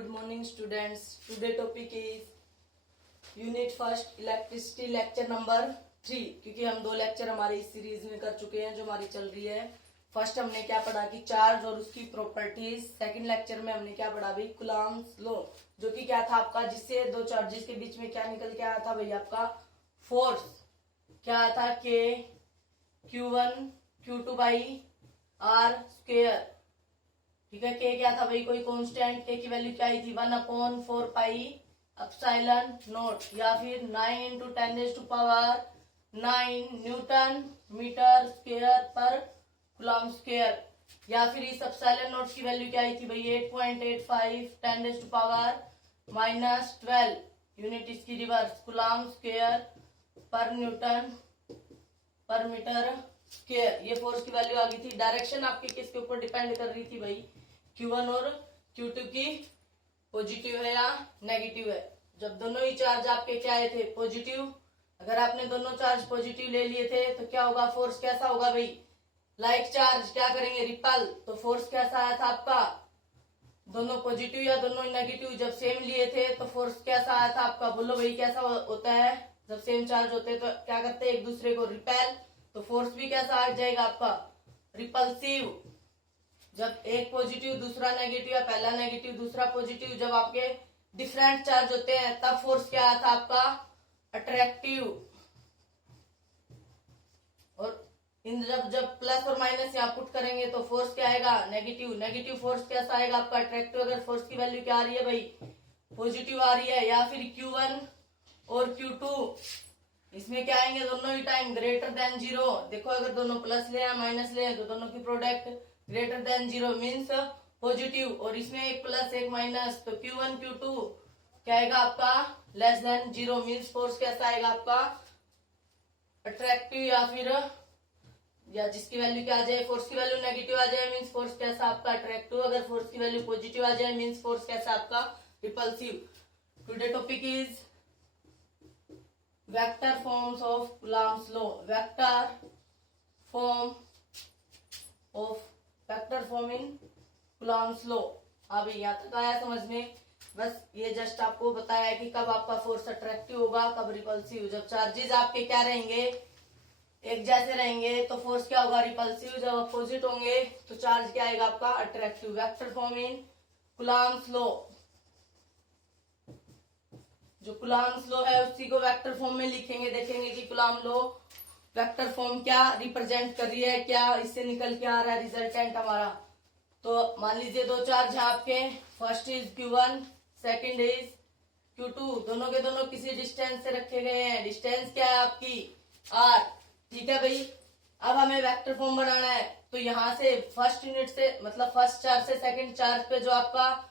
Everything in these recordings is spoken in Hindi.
Good morning students. Today topic is Unit First Electricity Lecture number 3 क्योंकि हम 2 लेक्चर हमारे इस सीरीज में कर चुके हैं जो हमारी चल रही है। फर्स्ट हमने क्या पढ़ा कि चार्ज और उसकी प्रॉपर्टीज। सेकंड लेक्चर में हमने क्या पढ़ा भाई कुलाम्स लॉ, जो कि क्या था आपका, जिससे दो चार्जेस के बीच में क्या निकल के आया था भाई आपका फोर्स। क्या आया था के Q1 Q2 by are square. ठीक है, के क्या था भाई कोई कांस्टेंट, के की वैल्यू क्या आई थी 1/4 पाई एप्सिलॉन नॉट, या फिर 9 इंटू 10⁻⁹ न्यूटन मीटर स्क्वायर पर कूलम स्क्वायर, या फिर इस एप्सिलॉन नॉट की वैल्यू क्या आई थी भाई 8.85 10⁻⁻12 यूनिट इसकी रिवर्स कूलम स्क्वायर पर न्यूटन पर मीटर स्क्वायर। ये फोर्स की वैल्यू आ गई थी। डायरेक्शन आपकी किसके ऊपर डिपेंड कर रही थी भाई Q1 और Q2 की पॉजिटिव है या नेगेटिव है। जब दोनों ही चार्ज आपके क्या आए थे पॉजिटिव, अगर आपने दोनों चार्ज पॉजिटिव ले लिए थे तो क्या होगा, फोर्स कैसा होगा भाई, लाइक चार्ज क्या करेंगे रिपल। तो फोर्स कैसा आया था आपका, दोनों पॉजिटिव या दोनों नेगेटिव जब सेम लिए थे तो फोर्स कैसा आया था आपका, बोलो भाई कैसा होता है। जब सेम चार्ज होते हैं तो क्या करते हैं एक दूसरे को रिपेल, तो फोर्स भी कैसा आ जाएगा आपका रिपल्सिव। जब एक पॉजिटिव दूसरा नेगेटिव या पहला नेगेटिव दूसरा पॉजिटिव, जब आपके डिफरेंट चार्ज होते हैं तब फोर्स क्या आया था आपका अट्रैक्टिव। और इन जब प्लस और माइनस यहाँ पुट करेंगे तो फोर्स क्या आएगा नेगेटिव। नेगेटिव फोर्स कैसा आएगा आपका अट्रैक्टिव। अगर फोर्स की वैल्यू क्या आ रही है भाई पॉजिटिव आ रही है, या फिर Q1 और Q2 इसमें क्या आएंगे दोनों ही टाइम ग्रेटर देन 0। देखो अगर दोनों प्लस ले या माइनस ले तो दोनों की product greater than 0 means positive, और इसमें एक प्लस एक माइनस तो Q1 Q2 क्या आएगा आपका लेस देन 0 मीन्स फोर्स कैसा आएगा आपका अट्रैक्टिव, या जिसकी वैल्यू क्या आ जाए, फोर्स की वैल्यू नेगेटिव आ जाए मीन्स फोर्स कैसा आपका अट्रैक्टिव। अगर फोर्स की वैल्यू पॉजिटिव आ जाए मीन्स फोर्स कैसा आपका repulsive. Today topic is vector forms of Coulomb's law. Vector form in Coulomb's law. अभी यहाँ तक आया समझ में। बस ये जस्ट आपको बताया है कि कब आपका फोर्स अट्रैक्टिव होगा कब रिपल्सिव। जब चार्जेस आपके क्या रहेंगे एक जैसे रहेंगे तो फोर्स क्या होगा रिपल्सिव, जब अपोजिट होंगे तो चार्ज क्या आएगा आपका attractive. Vector form in Coulomb's law, जो कूलम्स लॉ है उसी को वेक्टर फॉर्म में लिखेंगे। देखेंगे कि कूलम लॉ वेक्टर फॉर्म क्या रिप्रेजेंट कर रही है, क्या इससे निकल के आ रहा है रिजल्टेंट हमारा। तो मान लीजिए दो चार्ज है आपके, first is Q1 second is Q2, दोनों के दोनों किसी डिस्टेंस से रखे गए हैं। डिस्टेंस क्या है आपकी R। ठीक है भाई, अब हमें वेक्टर फॉर्म बनाना है। तो यहाँ से फर्स्ट यूनिट से मतलब फर्स्ट चार्ज से सेकंड चार्ज पे जो आपका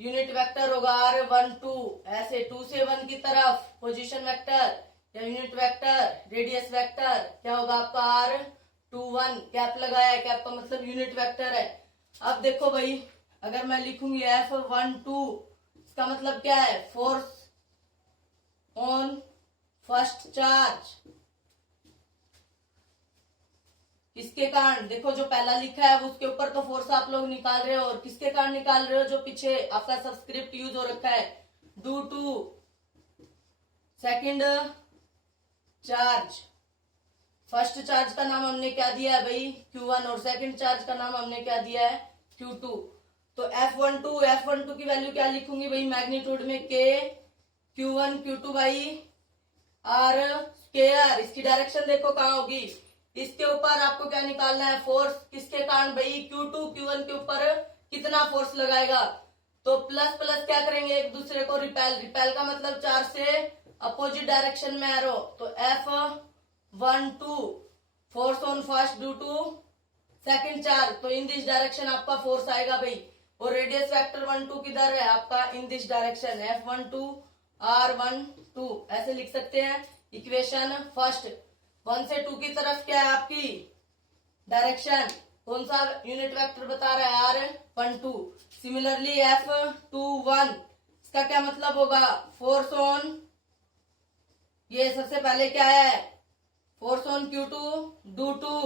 यूनिट वेक्टर होगा R1 2, ऐसे 2 से 1 की तरफ पोजीशन वेक्टर या यूनिट वेक्टर रेडियस वेक्टर क्या होगा आपका R21। कैप लगाया है, कैप का मतलब यूनिट वेक्टर है। अब देखो भाई अगर मैं लिखूंगी F12 इसका मतलब क्या है फोर्स ऑन फर्स्ट चार्ज। किसके कारण, देखो जो पहला लिखा है उसके ऊपर तो फोर्स आप लोग निकाल रहे हो, और किसके कारण निकाल रहे हो, जो पीछे आपका सबस्क्रिप्ट यूज हो रखा है due to second charge. First charge का नाम हमने क्या दिया है भाई Q1 और सेकंड चार्ज का नाम हमने क्या दिया है Q2। तो F12 की वैल्यू क्या लिखूंगी भाई मैग्नीट्यूड में K Q1 Q2 by R square. इसकी डायरेक्शन देखो कहाँ होगी, इसके ऊपर आपको क्या निकालना है फोर्स। किसके कारण भाई Q2 Q1 के ऊपर कितना फोर्स लगाएगा। तो प्लस प्लस क्या करेंगे एक दूसरे को रिपेल का मतलब चार्ज से अपोजिट डायरेक्शन में एरो। तो F12 force on first due to second charge, तो इन दिस डायरेक्शन आपका फोर्स आएगा भाई। और रेडियस वेक्टर 12 किधर है आपका इन दिस डायरेक्शन F12 R12 ऐसे लिख सकते हैं। इक्वेशन फर्स्ट 1 से 2 की तरफ क्या है आपकी डायरेक्शन, कौन सा यूनिट वेक्टर बता रहा है R12। सिमिलरली F21 इसका क्या मतलब होगा फोर्स ऑन, ये सबसे पहले क्या है force on Q2 due to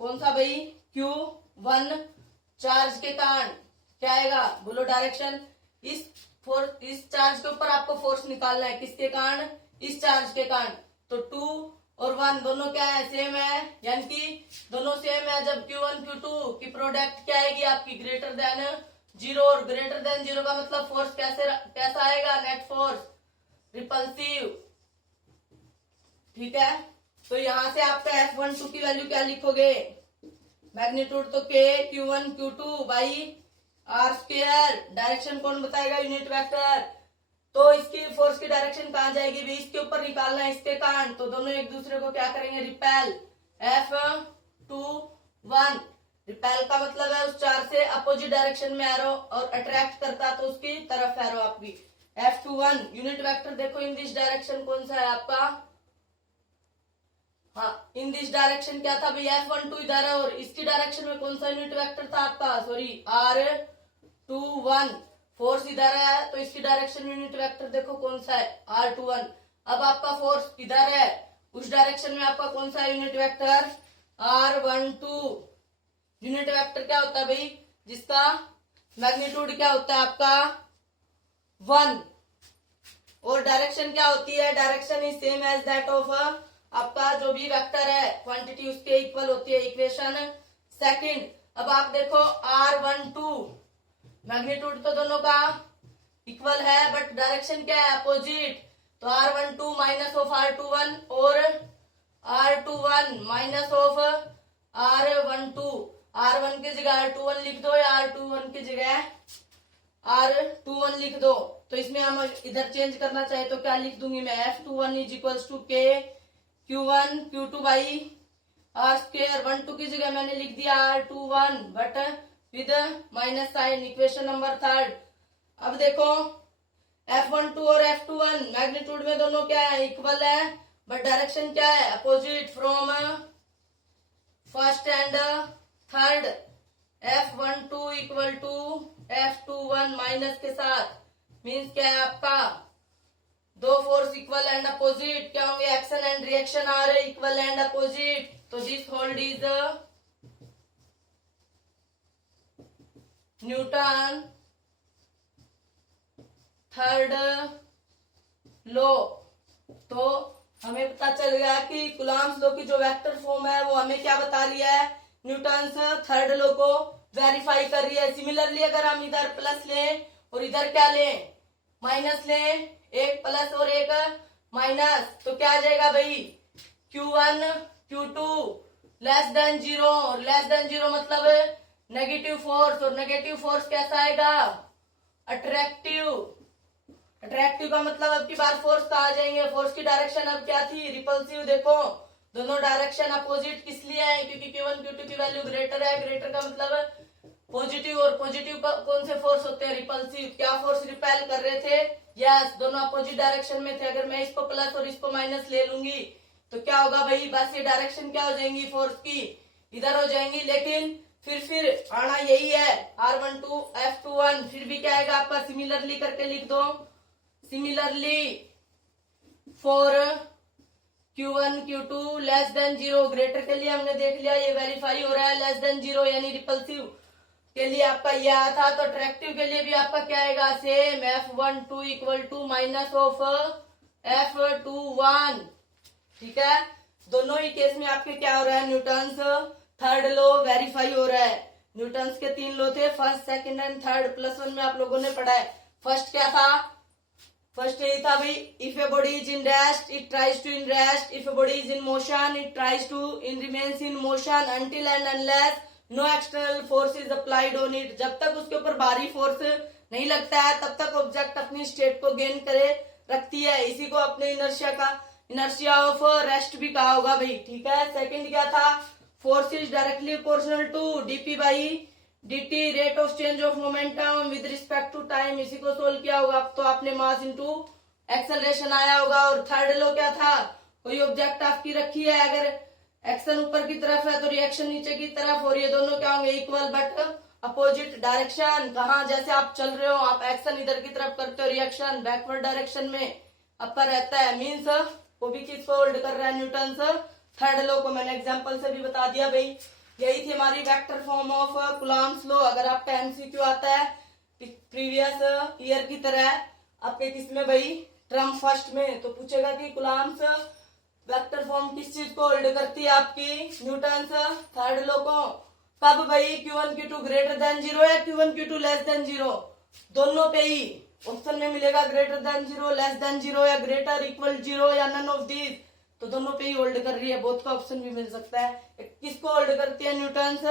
कौन सा भाई Q1 चार्ज के कारण क्या आएगा, बोलो डायरेक्शन। इस चार्ज के ऊपर आपको फोर्स निकालना है, किसके कारण, इस चार्ज के कारण। तो 2 और 1 दोनों क्या है, सेम है, यानी कि दोनों सेम है। जब Q1 Q2 की प्रोडक्ट क्या आएगी आपकी, ग्रेटर देन 0, और ग्रेटर देन 0 का मतलब फोर्स कैसा आएगा, नेट फोर्स, रिपल्सिव। ठीक है, तो यहां से आपका F12 की वैल्यू क्या लिखोगे, मैग्नीट्यूड तो K Q1 Q2 by R square, direction कौन बताएगा, यूनिट वेक्टर। तो इसकी फोर्स की डायरेक्शन कहाँ जाएगी भी, इसके ऊपर निकालना है, इसके कारण। तो दोनों एक दूसरे को क्या करेंगे, रिपेल। F21 रिपेल का मतलब है उस चार्ज से अपोजिट डायरेक्शन में एरो, और अट्रैक्ट करता तो उसकी तरफ एरो आपकी। F21 यूनिट वेक्टर देखो इन दिस डायरेक्शन कौन सा है आपका, हाँ इन दिस डायरेक्शन क्या था भाई, F12 इधर है, और इसकी डायरेक्शन में कौन सा यूनिट वेक्टर था आपका, सॉरी R21, फोर्स इधर है, तो इसकी डायरेक्शन यूनिट वेक्टर देखो कौन सा है, R21। अब आपका फोर्स इधर है, उस डायरेक्शन में आपका कौन सा unit vector, R12। Unit vector क्या होता है भाई, जिसका मैग्नीट्यूड क्या होता है आपका 1, और डायरेक्शन क्या होती है, direction is same as that of आपका जो भी वेक्टर है, क्वांटिटी उसके इक्वल होती है, इक्वेशन सेकंड। अब आप देखो R12 मैग्नीट्यूड तो दोनों का इक्वल है, बट डायरेक्शन क्या है, अपोजिट। तो R12 माइनस ऑफ R21 और R21 minus of R12, R1 की जगह R21 लिख दो, या R21 की जगह R21 लिख दो। तो इसमें हम इधर चेंज करना चाहे तो क्या लिख दूंगी मैं, F21 is equals to K Q1 Q2 by R square. 12 की जगह मैंने लिख दिया R21 but with minus sign, equation number 3। अब देखो F12 और F21 मैग्नीट्यूड में दोनों क्या है, इक्वल है, बट डायरेक्शन क्या है, opposite from first and third. F12 equal to F21 minus के साथ, मीन्स क्या है आपका, दो फोर्स इक्वल एंड अपोजिट क्या होंगे, एक्शन एंड रिएक्शन आ रहे इक्वल एंड अपोजिट। तो this hold is Newton third law. तो हमें पता चल गया कि कुलाम्स लॉ की जो वेक्टर फॉर्म है वो हमें क्या बता रही है, न्यूटन्स थर्ड लॉ को वेरीफाई कर रही है। सिमिलरली अगर हम इधर प्लस लें और इधर क्या लें, माइनस लें, एक प्लस और एक माइनस, तो क्या आ जाएगा भाई, Q1 Q2 लेस देन 0, और लेस देन 0 मतलब नेगेटिव फोर्स, और नेगेटिव फोर्स कैसा आएगा, अट्रैक्टिव। अट्रैक्टिव का मतलब अब की बार फोर्स कहा जाएंगे, फोर्स की डायरेक्शन अब क्या थी, रिपल्सिव। देखो दोनों डायरेक्शन अपोजिट किस लिए है, क्योंकि Q1 Q2 की वैल्यू ग्रेटर है, ग्रेटर का मतलब पॉजिटिव, और पॉजिटिव कौन से फोर्स होते हैं, रिपल्सिव। क्या फोर्स रिपेल कर रहे थे, यस दोनों अपोजिट डायरेक्शन में थे। अगर मैं इसको प्लस और इसको माइनस ले लूंगी तो क्या होगा भाई, बस ये डायरेक्शन क्या हो जाएंगी फोर्स की, इधर हो जाएंगी। लेकिन फिर आना यही है, R12 F21 फिर भी क्या आएगा आपका, सिमिलरली करके लिख दो। Similarly for Q1 Q2 less than 0, greater के लिए हमने देख लिया ये वेरीफाई हो रहा है, लेस देन 0 यानी रिपल्सिव के लिए आपका ये आया था। तो अट्रैक्टिव के लिए भी आपका क्या आएगा, same F12 equal to minus of F21। ठीक है, दोनों ही केस में आपके क्या हो रहा है, न्यूटन्स थर्ड लॉ वेरीफाई हो रहा है। न्यूटन्स के 3 लॉ थे, फर्स्ट सेकंड एंड थर्ड, +1 में आप लोगों ने पढ़ा है। फर्स्ट क्या था, फर्स्ट यही था भाई, if a body is in rest it tries to in rest, if a body is in motion it tries to in remains in motion until and unless no external force is applied on it. जब तक उसके ऊपर बाहरी फोर्स नहीं लगता है तब तक ऑब्जेक्ट अपनी स्टेट को गेन करे रखती है। इसी को अपने इनर्शिया ऑफ रेस्ट भी कहा होगा भाई। ठीक है, सेकंड क्या था, force is directly proportional to dp by dt, rate of change of momentum with respect to time. इसी को सोल्व किया होगा तो आपने मास इनटू एक्सेलरेशन आया होगा। और थर्ड लॉ क्या था, कोई ऑब्जेक्ट आपकी रखी है, अगर एक्शन ऊपर की तरफ है तो रिएक्शन नीचे की तरफ, और ये दोनों क्या होंगे, इक्वल बट अपोजिट डायरेक्शन। कहा जैसे आप चल रहे हो, आप एक्शन इधर की तरफ करते हो, रिएक्शन बैकवर्ड डायरेक्शन में आपका रहता है। मीन्स वो भी किसको होल्ड कर रहा है, न्यूटन्स थर्ड लॉ को। मैंने एग्जांपल से भी बता दिया भाई। यही थी हमारी vector form of Coulomb's law. अगर आपका एमसीक्यू आता है प्रीवियस ईयर की तरह आपके किसमें भाई टर्म फर्स्ट में, तो पूछेगा कि कूलम्ब्स वेक्टर फॉर्म किस चीज को होल्ड करती है आपकी न्यूटन्स थर्ड लॉ को। कब भाई Q1 Q2 ग्रेटर देन 0 या Q1 Q2 लेस देन 0, दोनों पे ही ऑप्शन में मिलेगा ग्रेटर देन 0, लेस देन 0 या ग्रेटर इक्वल 0 या नन ऑफ दीज, तो दोनों पे ही होल्ड कर रही है। बोथ का ऑप्शन भी मिल सकता है। किसको होल्ड करती है न्यूटन्स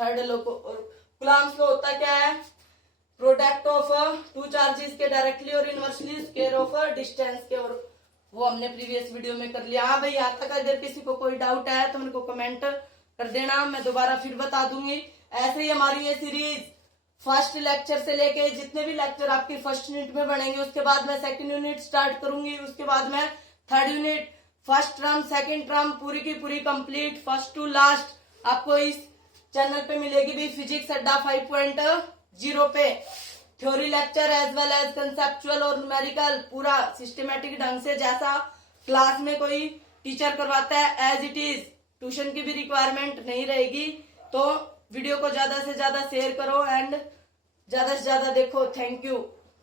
थर्ड लॉ को। और कूलम्ब्स लॉ होता क्या है, प्रोडक्ट ऑफ टू चार्जेस के डायरेक्टली और इनवर्सली स्क्वायर ऑफ डिस्टेंस के, और वो हमने प्रीवियस वीडियो में कर लिया। हाँ भाई यहाँ तक अगर किसी को कोई डाउट है तो मेरे को कमेंट कर देना, मैं दोबारा फिर बता दूंगी। ऐसे ही हमारी ये सीरीज फर्स्ट लेक्चर से लेके जितने भी लेक्चर आपकी फर्स्ट यूनिट में बनेंगे, उसके बाद मैं सेकंड यूनिट स्टार्ट करूंगी, उसके बाद मैं third unit, first term second term पूरी की पूरी कंप्लीट फर्स्ट टू लास्ट आपको इस चैनल पे मिलेगी भी। फिजिक्स अड्डा 5.0 पे theory lecture as well as conceptual और न्यूमेरिकल पूरा सिस्टमेटिक ढंग से जैसा क्लास में कोई टीचर करवाता है एज इट इज, ट्यूशन की भी रिक्वायरमेंट नहीं रहेगी। तो वीडियो को ज्यादा से ज्यादा शेयर करो एंड ज्यादा से ज्यादा देखो। Thank you.